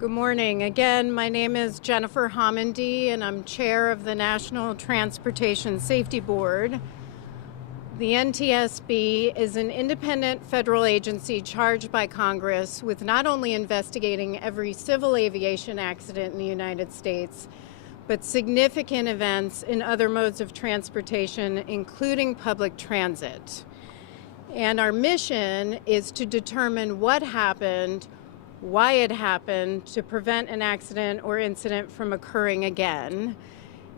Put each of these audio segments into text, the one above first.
Good morning. Again, my name is Jennifer Homendy, and I'm chair of the National Transportation Safety Board. The NTSB is an independent federal agency charged by Congress with not only investigating every civil aviation accident in the United States, but significant events in other modes of transportation, including public transit. And our mission is to determine what happened, why it happened, to prevent an accident or incident from occurring again.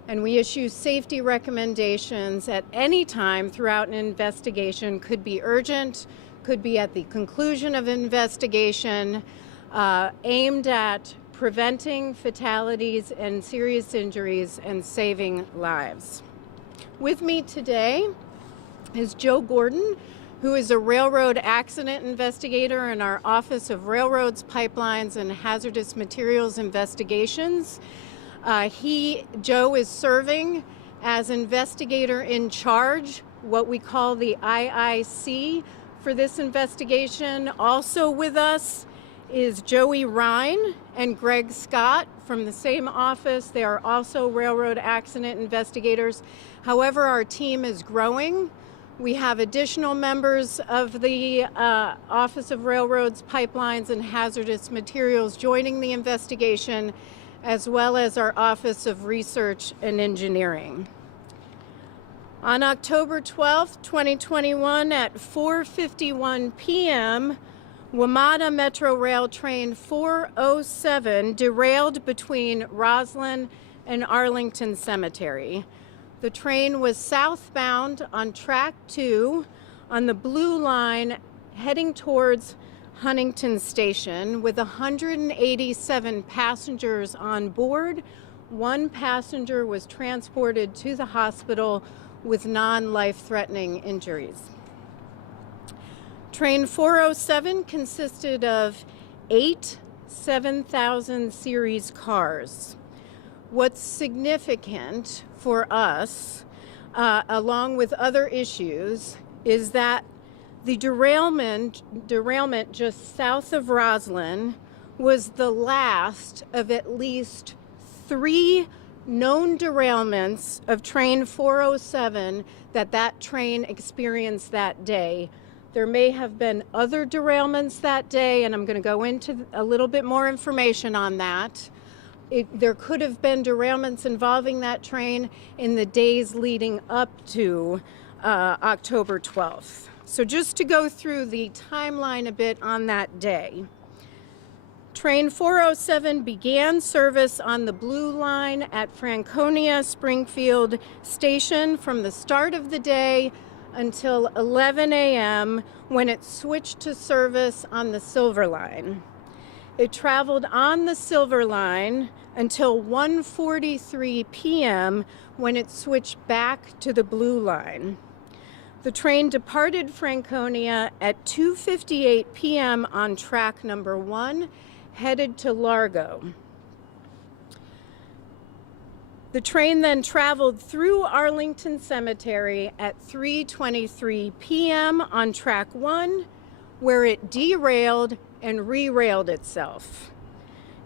And we issue safety recommendations at any time throughout an investigation. Could be urgent, could be at the conclusion of investigation, aimed at preventing fatalities and serious injuries and saving lives. With me today is Joe Gordon, who is a railroad accident investigator in our Office of Railroads, Pipelines, and Hazardous Materials Investigations. Joe is serving as investigator in charge, what we call the IIC, for this investigation. Also with us is Joey Ryan and Greg Scott from the same office. They are also railroad accident investigators. However, our team is growing. We have additional members of the Office of Railroads, Pipelines, and Hazardous Materials joining the investigation, as well as our Office of Research and Engineering. On October 12, 2021, at 4:51 p.m., WMATA Metro Rail Train 407 derailed between Roslyn and Arlington Cemetery. The train was southbound on track 2 on the blue line heading towards Huntington Station with 187 passengers on board. One passenger was transported to the hospital with non-life-threatening injuries. Train 407 consisted of 8 7000 series cars. What's significant for us, along with other issues, is that the derailment just south of Roslyn was the last of at least 3 known derailments of train 407 that train experienced that day. There may have been other derailments that day, and I'm going to go into a little bit more information on that. There could have been derailments involving that train in the days leading up to October 12th. So just to go through the timeline a bit on that day. Train 407 began service on the Blue Line at Franconia Springfield Station from the start of the day until 11 a.m. when it switched to service on the Silver Line. It traveled on the Silver Line until 1:43 p.m. when it switched back to the Blue Line. The train departed Franconia at 2:58 p.m. on track number 1, headed to Largo. The train then traveled through Arlington Cemetery at 3:23 p.m. on track 1, where it derailed and re-railed itself.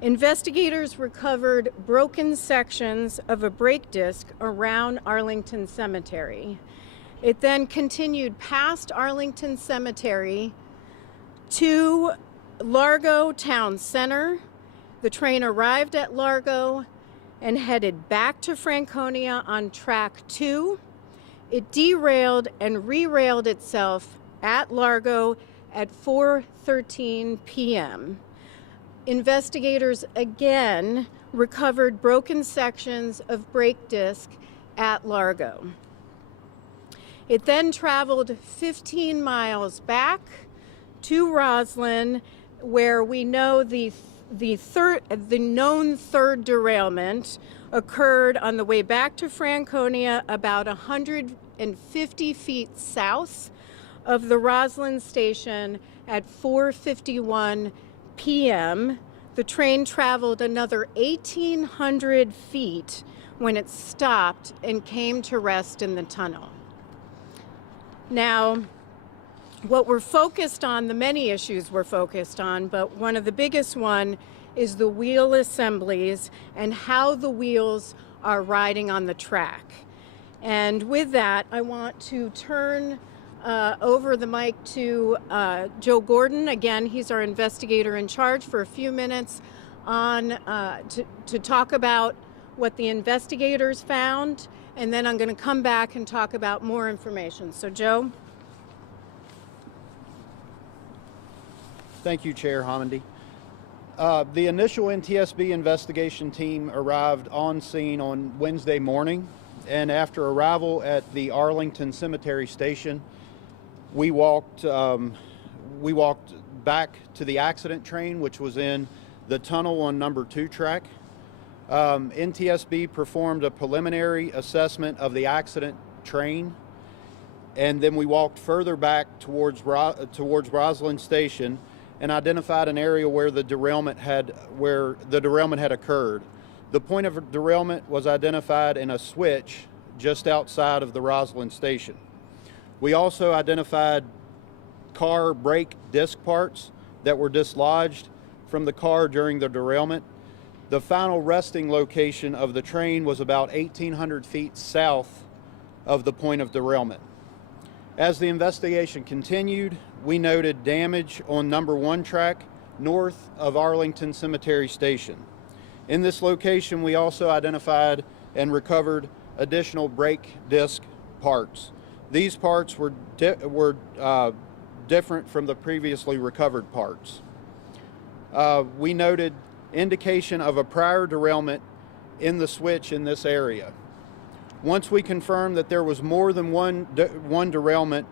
Investigators recovered broken sections of a brake disc around Arlington Cemetery. It then continued past Arlington Cemetery to Largo Town Center. The train arrived at Largo and headed back to Franconia on track 2. It derailed and re-railed itself at Largo at 4:13 p.m. Investigators again recovered broken sections of brake disc at Largo. It then traveled 15 miles back to Roslyn, where we know the known third derailment occurred on the way back to Franconia, about 150 feet south of the Roslyn station at 4:51 p.m. The train traveled another 1,800 feet when it stopped and came to rest in the tunnel. Now, what we're focused on, the many issues we're focused on, but one of the biggest one is the wheel assemblies and how the wheels are riding on the track. And with that, I want to turn over the mic to Joe Gordon. Again, he's our investigator in charge for a few minutes on to talk about what the investigators found, and then I'm going to come back and talk about more information. So, Joe. Thank you, Chair Homendy. The initial NTSB investigation team arrived on scene on Wednesday morning, and after arrival at the Arlington Cemetery Station, we walked back to the accident train, which was in the tunnel on number 2 track. NTSB performed a preliminary assessment of the accident train, and then we walked further back towards Roslyn Station and identified an area where the derailment had occurred. The point of derailment was identified in a switch just outside of the Roslyn Station. We also identified car brake disc parts that were dislodged from the car during the derailment. The final resting location of the train was about 1,800 feet south of the point of derailment. As the investigation continued, we noted damage on number 1 track north of Arlington Cemetery Station. In this location, we also identified and recovered additional brake disc parts. These parts were different from the previously recovered parts. We noted indication of a prior derailment in the switch in this area. Once we confirmed that there was more than one derailment,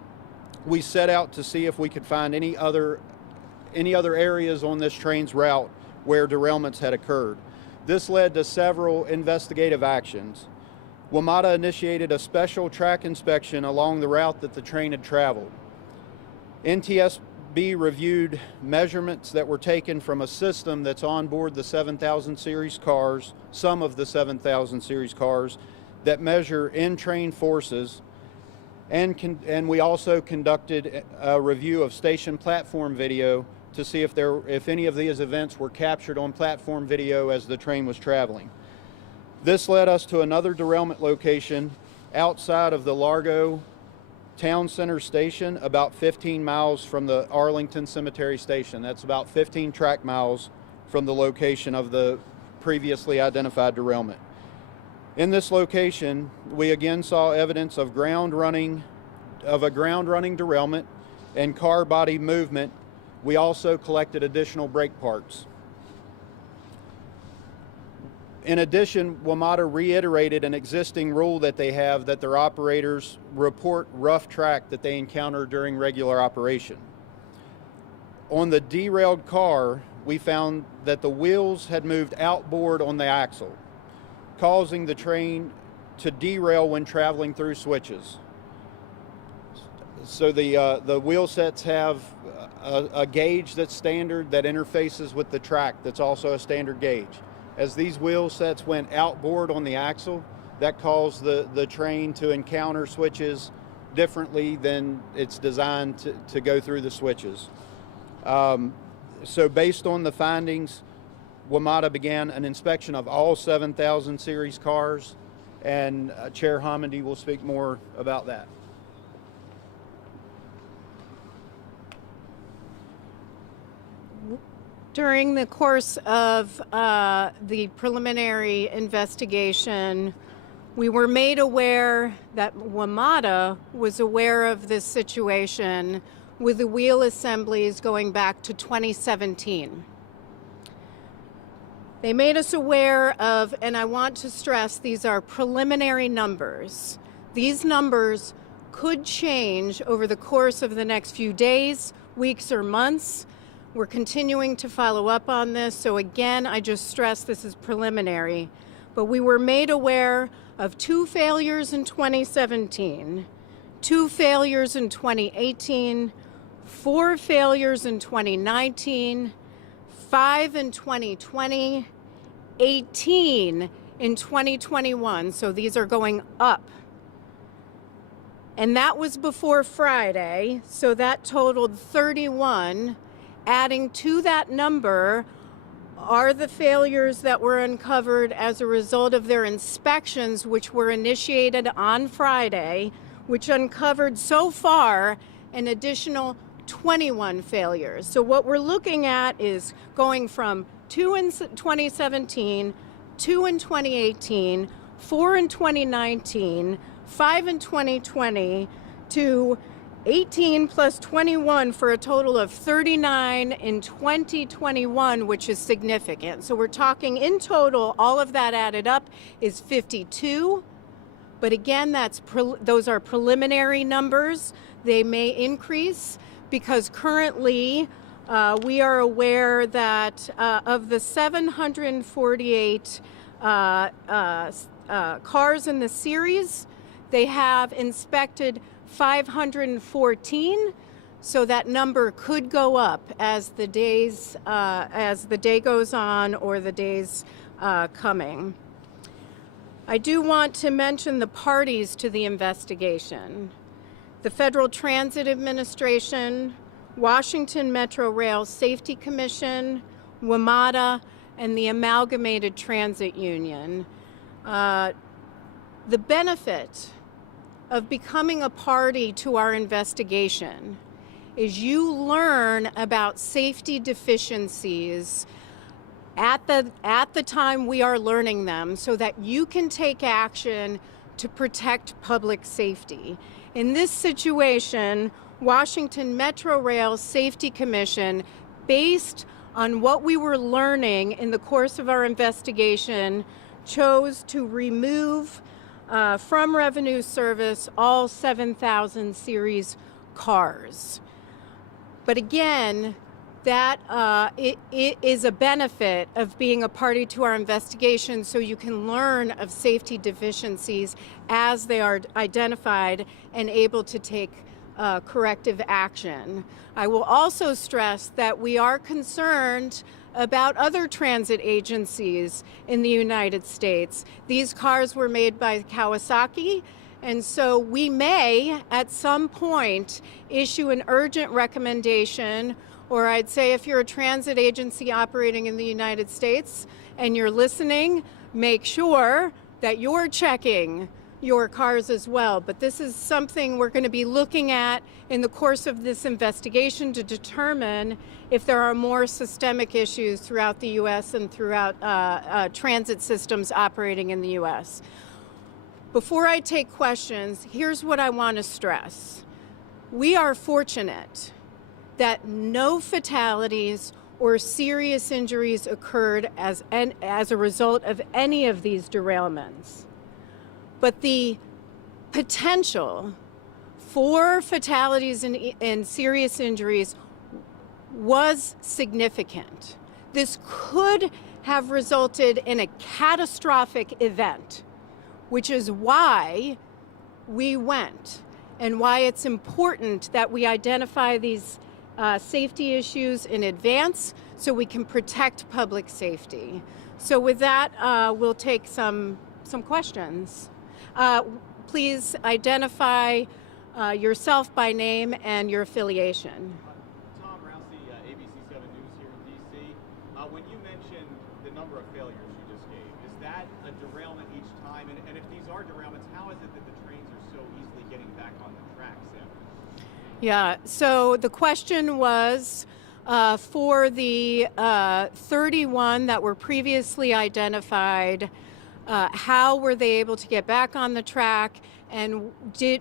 we set out to see if we could find any other areas on this train's route where derailments had occurred. This led to several investigative actions. WMATA initiated a special track inspection along the route that the train had traveled. NTSB reviewed measurements that were taken from a system that's on board the 7000 series cars, some of the 7000 series cars, that measure in-train forces, and we also conducted a review of station platform video to see if any of these events were captured on platform video as the train was traveling. This led us to another derailment location outside of the Largo Town Center Station, about 15 miles from the Arlington Cemetery Station. That's about 15 track miles from the location of the previously identified derailment. In this location, we again saw evidence of a ground running derailment and car body movement. We also collected additional brake parts. In addition, WMATA reiterated an existing rule that they have that their operators report rough track that they encounter during regular operation. On the derailed car, we found that the wheels had moved outboard on the axle, causing the train to derail when traveling through switches. So the wheel sets have a gauge that's standard that interfaces with the track that's also a standard gauge. As these wheel sets went outboard on the axle, that caused the train to encounter switches differently than it's designed to go through the switches. So based on the findings, WMATA began an inspection of all 7000 series cars, and Chair Homendy will speak more about that. During the course of the preliminary investigation, we were made aware that WMATA was aware of this situation with the wheel assemblies going back to 2017. They made us aware of, and I want to stress, these are preliminary numbers. These numbers could change over the course of the next few days, weeks, or months. We're continuing to follow up on this, so again, I just stress this is preliminary. But we were made aware of 2 failures in 2017, 2 failures in 2018, 4 failures in 2019, 5 in 2020, 18 in 2021, so these are going up. And that was before Friday, so that totaled 31. Adding to that number are the failures that were uncovered as a result of their inspections, which were initiated on Friday, which uncovered so far an additional 21 failures. So what we're looking at is going from 2 in 2017, 2 in 2018, 4 in 2019, 5 in 2020, to 18 plus 21 for a total of 39 in 2021, which is significant. So we're talking in total, all of that added up is 52. But again, those are preliminary numbers. They may increase because currently we are aware that of the 748 cars in the series, they have inspected 514, so that number could go up as the day goes on or the days coming. I do want to mention the parties to the investigation: the Federal Transit Administration, Washington Metro Rail Safety Commission, WMATA, and the Amalgamated Transit Union. The benefit of becoming a party to our investigation is you learn about safety deficiencies at the time we are learning them, so that you can take action to protect public safety. In this situation, Washington Metro Rail Safety Commission, based on what we were learning in the course of our investigation, chose to remove from revenue service all 7,000 series cars. But again, that it is a benefit of being a party to our investigation, so you can learn of safety deficiencies as they are identified and able to take corrective action. I will also stress that we are concerned about other transit agencies in the United States. These cars were made by Kawasaki, and so we may at some point issue an urgent recommendation, or I'd say if you're a transit agency operating in the United States and you're listening, make sure that you're checking your cars as well. But this is something we're going to be looking at in the course of this investigation to determine if there are more systemic issues throughout the U.S. and throughout transit systems operating in the U.S. Before I take questions, here's what I want to stress. We are fortunate that no fatalities or serious injuries occurred as a result of any of these derailments. But the potential for fatalities and serious injuries was significant. This could have resulted in a catastrophic event, which is why we went and why it's important that we identify these safety issues in advance so we can protect public safety. So with that, we'll take some questions. Please identify yourself by name and your affiliation. Tom Rousey, ABC7 News here in D.C. When you mentioned the number of failures you just gave, is that a derailment each time? And if these are derailments, how is it that the trains are so easily getting back on the tracks after? Yeah, so the question was for the 31 that were previously identified, how were they able to get back on the track, and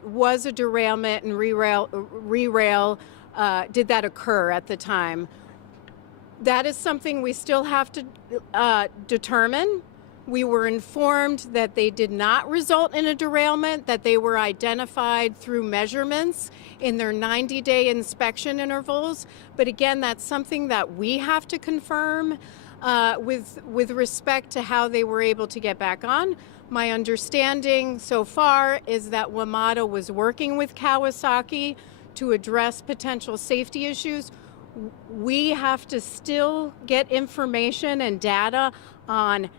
was a derailment and re-rail, did that occur at the time? That is something we still have to determine. We were informed that they did not result in a derailment, that they were identified through measurements in their 90-day inspection intervals. But again, that's something that we have to confirm with respect to how they were able to get back on. My understanding so far is that WMATA was working with Kawasaki to address potential safety issues. We have to still get information and data on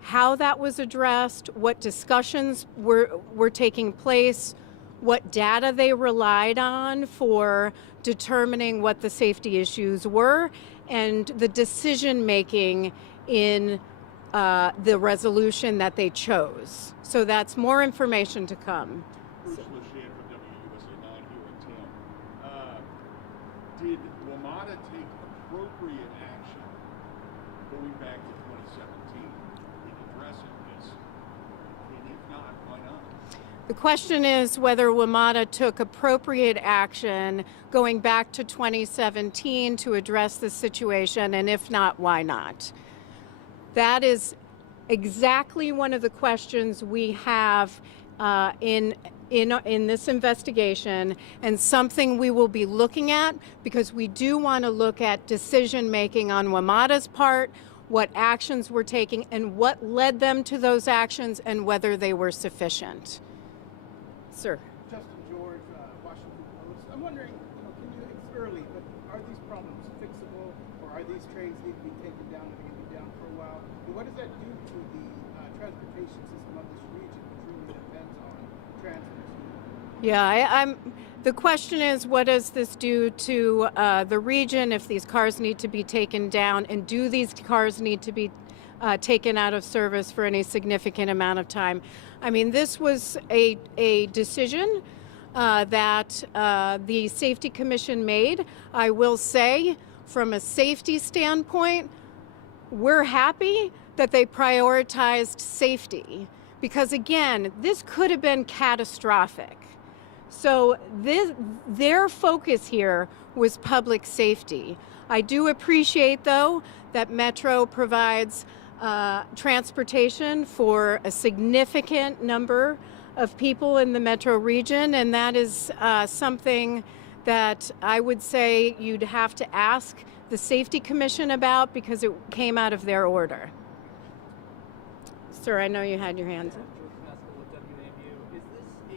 how that was addressed, what discussions were taking place, what data they relied on for determining what the safety issues were, and the decision making in the resolution that they chose. So that's more information to come. Bruce Lachey from WUSA 9 here in town. Did WMATA take appropriate action going back to 2017 in addressing this? And if not, why not? The question is whether WMATA took appropriate action going back to 2017 to address the situation, and if not, why not? That is exactly one of the questions we have in this investigation, and something we will be looking at, because we do want to look at decision making on WMATA's part, what actions we're taking, and what led them to those actions, and whether they were sufficient. Sir. Justin George, Washington Post. I'm wondering, it's early, but are these problems fixable, or are these trains need to be taken down and they can be down for a while? And what does that do to the transportation system of this region, which really depends on transit? Yeah, the question is, what does this do to the region if these cars need to be taken down, and do these cars need to be taken out of service for any significant amount of time? I mean, this was a decision that the Safety Commission made. I will say, from a safety standpoint, we're happy that they prioritized safety, because again, this could have been catastrophic. So their focus here was public safety. I do appreciate, though, that Metro provides transportation for a significant number of people in the Metro region, and that is something that I would say you'd have to ask the Safety Commission about, because it came out of their order. Sir, I know you had your hands up. Is this a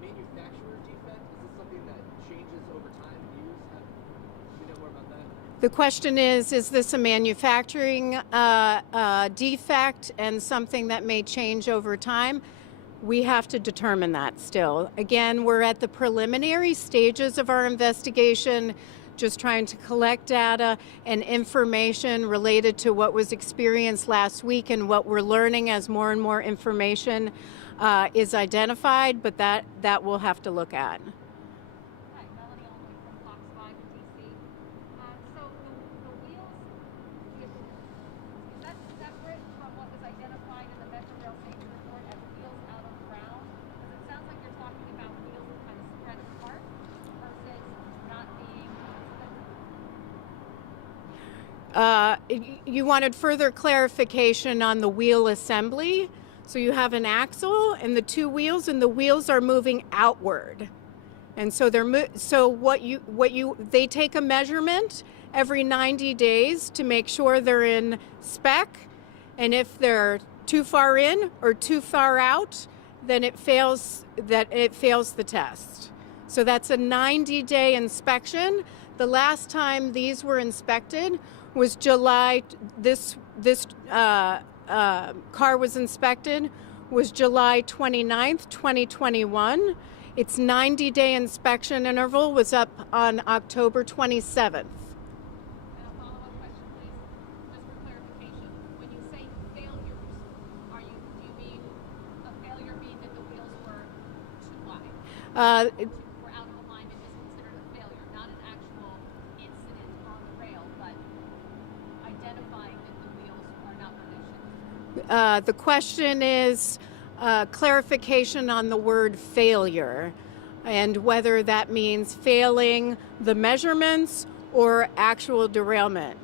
manufacturer defect? Is this something that changes over time in use? Do you know more about that? The question is this a manufacturing defect and something that may change over time? We have to determine that still. Again, we're at the preliminary stages of our investigation, just trying to collect data and information related to what was experienced last week and what we're learning as more and more information is identified, but that we'll have to look at. Hi, Melanie Olney from Fox 5 in DC. So the wheels, is that separate from what was identified in the Metro Rail Safety Report as wheels out of ground? Because it sounds like you're talking about wheels that kind of spread apart versus not being You wanted further clarification on the wheel assembly. So you have an axle and the two wheels, and the wheels are moving outward. And so they take a measurement every 90 days to make sure they're in spec, and if they're too far in or too far out, then it fails the test. So that's a 90-day inspection. The last time these were inspected was July. This car was inspected was July 29th, 2021. Its 90-day inspection interval was up on October 27th. And a follow-up question, please, just for clarification. When you say failures, do you mean a failure mean that the wheels were too wide? Were out of alignment is considered a failure, not an actual incident on the rail, but identifying that the wheels are not what they should be. The question is clarification on the word failure, and whether that means failing the measurements or actual derailment.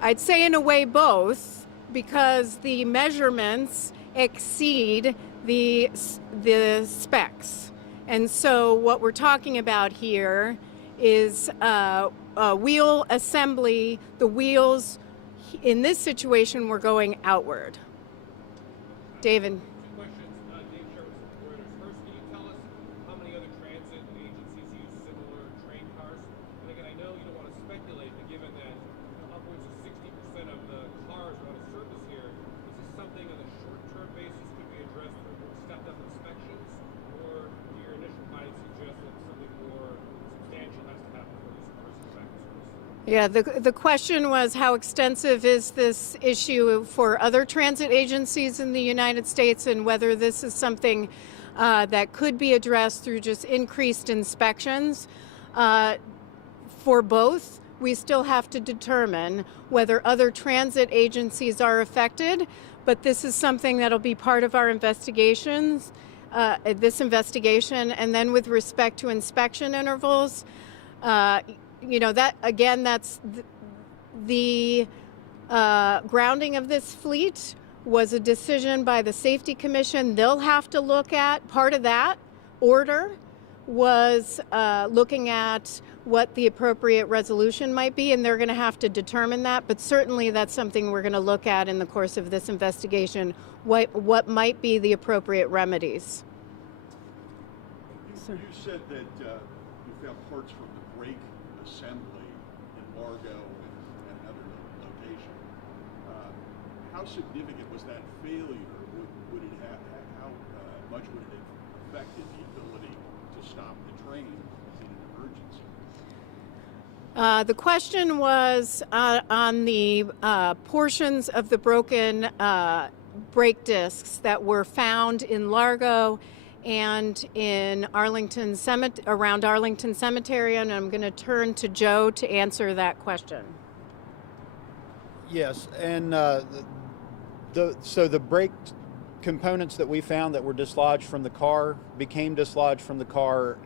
I'd say in a way both, because the measurements exceed the specs. And so what we're talking about here is wheel assembly. The wheels in this situation were going outward. David. Two questions. Dave Sherwood from Reuters. First, can you tell us how many other transit agencies use similar train cars? And again, I know you don't want to speculate, but given that upwards of 60% of the cars are out of service here, is this something on a short-term basis could be addressed through more stepped-up inspections, or do your initial findings suggest that something more substantial has to happen for these cars to go back to service? Yeah, the question was how extensive is this issue for other transit agencies in the United States, and whether this is something that could be addressed through just increased inspections. For both, we still have to determine whether other transit agencies are affected, but this is something that'll be part of our investigations, this investigation. And then with respect to inspection intervals, that again, that's the grounding of this fleet was a decision by the Safety Commission. They'll have to look at part of that order was looking at what the appropriate resolution might be, and they're going to have to determine that. But certainly that's something we're going to look at in the course of this investigation, what might be the appropriate remedies. You said that you found parts from the brake assembly in Largo and another location. How significant was that failure? Would it have, how much would it have affected the ability to stop the train in an emergency? The question was on the portions of the broken brake discs that were found in Largo and in around Arlington Cemetery, and I'm going to turn to Joe to answer that question. Yes, and so the brake components that we found that were dislodged from the car became dislodged from the car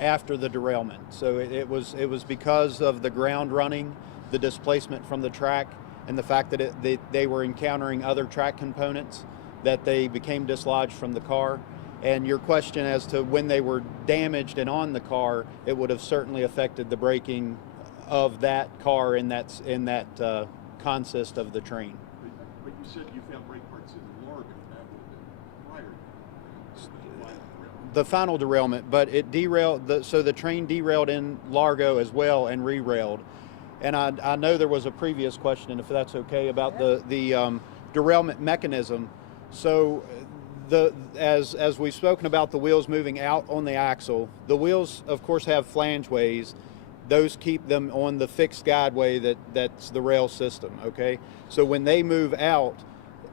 after the derailment. So it was because of the ground running, the displacement from the track, and the fact that they were encountering other track components that they became dislodged from the car. And your question as to when they were damaged and on the car, it would have certainly affected the braking of that car in that consist of the train. But you said you found brake parts in Largo. That would have been prior to The final derailment, but it derailed. So the train derailed in Largo as well and re-railed. And I know there was a previous question, if that's okay, about the derailment mechanism. So as we've spoken about the wheels moving out on the axle, the wheels of course have flangeways. Those keep them on the fixed guideway that's the rail system, okay? So when they move out,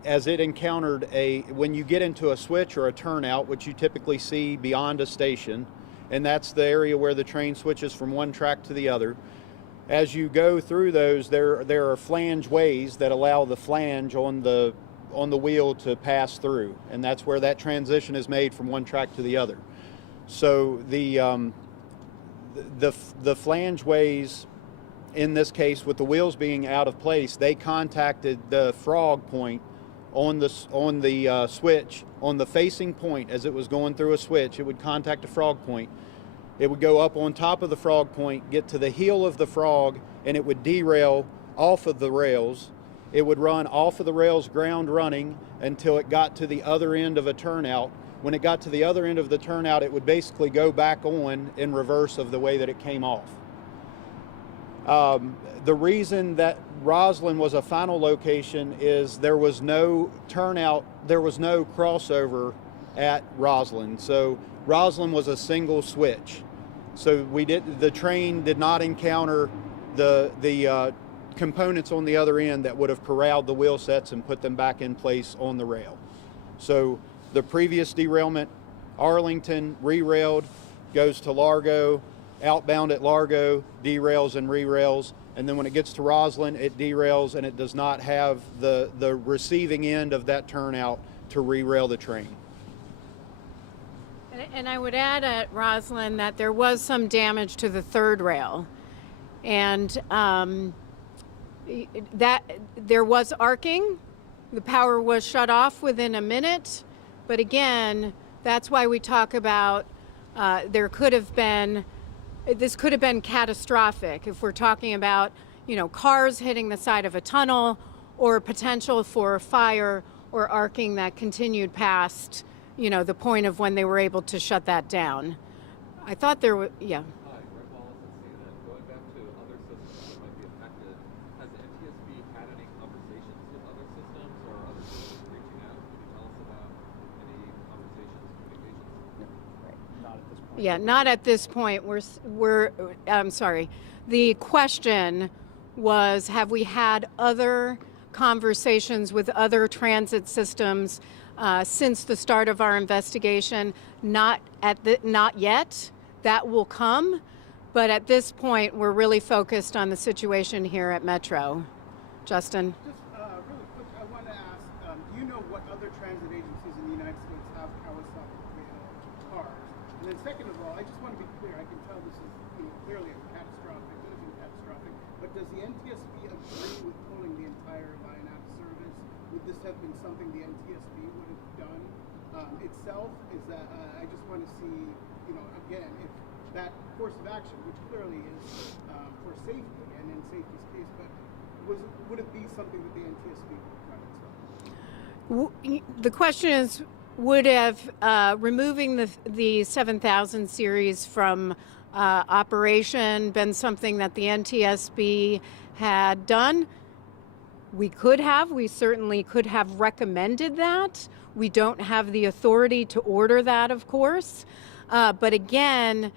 as it encountered when you get into a switch or a turnout, which you typically see beyond a station, and that's the area where the train switches from one track to the other. As you go through those, there are flange ways that allow the flange on the wheel to pass through, and that's where that transition is made from one track to the other. So the flange ways, in this case with the wheels being out of place, they contacted the frog point on the switch, on the facing point. As it was going through a switch, it would contact a frog point. It would go up on top of the frog point, get to the heel of the frog, and it would derail off of the rails. It would run off of the rails ground running until it got to the other end of a turnout. When it got to the other end of the turnout, it would basically go back on in reverse of the way that it came off. The reason that Roslyn was a final location is there was no turnout, there was no crossover at Roslyn. So Roslyn was a single switch. So the train did not encounter the components on the other end that would have corralled the wheel sets and put them back in place on the rail. So the previous derailment, Arlington, re-railed, goes to Largo, outbound at Largo, derails and re-rails, and then when it gets to Roslyn, it derails and it does not have the receiving end of that turnout to re-rail the train. And I would add at Roslyn that there was some damage to the third rail, and that there was arcing. The power was shut off within a minute, but again, that's why we talk about this could have been catastrophic if we're talking about, cars hitting the side of a tunnel or potential for a fire or arcing that continued past, the point of when they were able to shut that down. I thought there was, yeah. Hi, Greg Wallace at CNN. Going back to other systems that might be affected, has NTSB had any conversations with other systems or other systems reaching out? Can you tell us about any conversations, communications? Not at this point. Yeah, not at this point. I'm sorry. The question was, have we had other conversations with other transit systems since the start of our investigation? Not yet. That will come. But at this point, we're really focused on the situation here at Metro. Justin? Just really quick, I want to ask, do you know what other transit agencies in the United States have Kawasaki rail cars? And then second of all, I just want to be clear, I can tell this is clearly a catastrophic, anything catastrophic, but does the NTSB agree with pulling the entire line out of service? Would this have been something the NTSB would have done itself? Is that, I just want to see, again, if that course of action, which clearly is for safety and in safety's case, but would it be something that the NTSB would have done itself? The question is, would have removing the 7000 series from operation been something that the NTSB had done? We certainly could have recommended that. We don't have the authority to order that, of course. But again,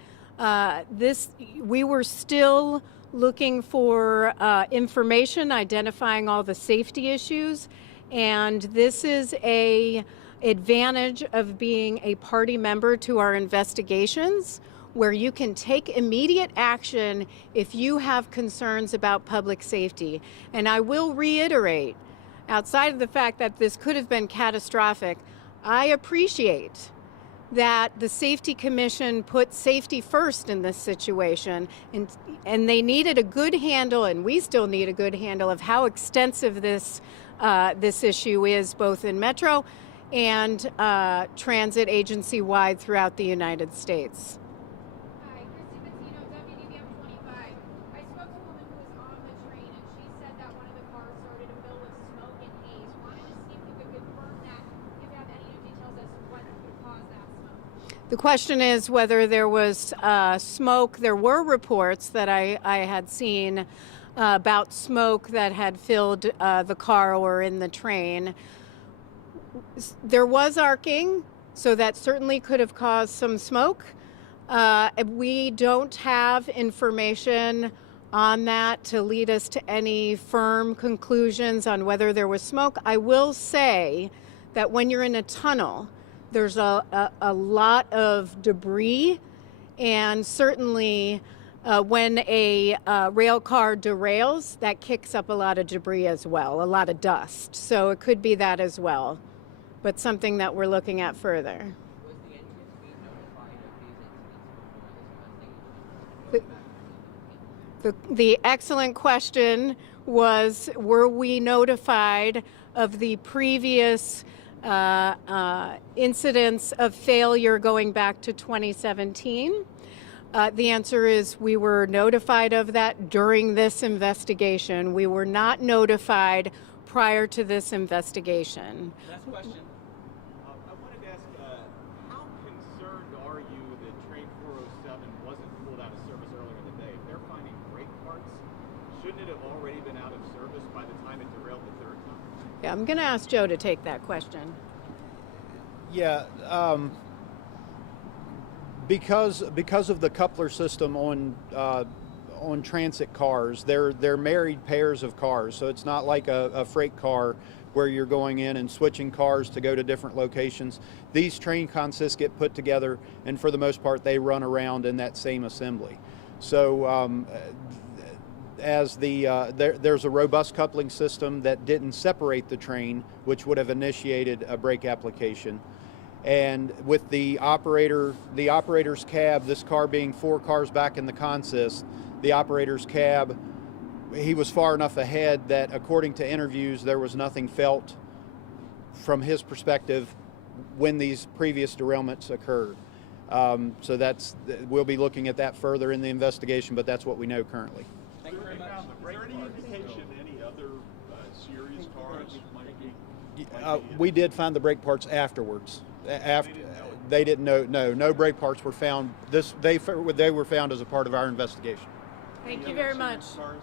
we were still looking for information, identifying all the safety issues, and this is a advantage of being a party member to our investigations, where you can take immediate action if you have concerns about public safety. And I will reiterate, outside of the fact that this could have been catastrophic, I appreciate that the Safety Commission put safety first in this situation, and they needed a good handle, and we still need a good handle of how extensive this issue is, both in Metro and transit agency-wide throughout the United States. Hi, Christy Patino, WDBM 25. I spoke to a woman who was on the train, and she said that one of the cars started to fill with smoke and haze. Wanted to see if you could confirm that, if you have any new details as to what could cause that smoke. The question is whether there was smoke. There were reports that I had seen about smoke that had filled the car or in the train. There was arcing, so that certainly could have caused some smoke. We don't have information on that to lead us to any firm conclusions on whether there was smoke. I will say that when you're in a tunnel, there's a lot of debris, and certainly when a rail car derails, that kicks up a lot of debris as well, a lot of dust. So it could be that as well, but something that we're looking at further. Was the NTSB notified of these incidents before this The excellent question was, were we notified of the previous incidents of failure going back to 2017? The answer is we were notified of that during this investigation. We were not notified prior to this investigation. Last question. I wanted to ask, how concerned are you that train 407 wasn't pulled out of service earlier in the day? If they're finding brake parts, shouldn't it have already been out of service by the time it derailed the third time? Yeah, I'm going to ask Joe to take that question. Yeah, because of the coupler system on transit cars, they're married pairs of cars. So it's not like a freight car where you're going in and switching cars to go to different locations. These train consists get put together, and for the most part, they run around in that same assembly. So as there's a robust coupling system that didn't separate the train, which would have initiated a brake application. And with the operator's cab, this car being 4 cars back in the consist, the operator's cab, he was far enough ahead that according to interviews, there was nothing felt from his perspective when these previous derailments occurred. So we'll be looking at that further in the investigation, but that's what we know currently. Thank you very much. Is there any indication any other series cars might be? We did find the brake parts afterwards. They didn't know. No brake parts were found. They were found as a part of our investigation. Thank you very much. Cars?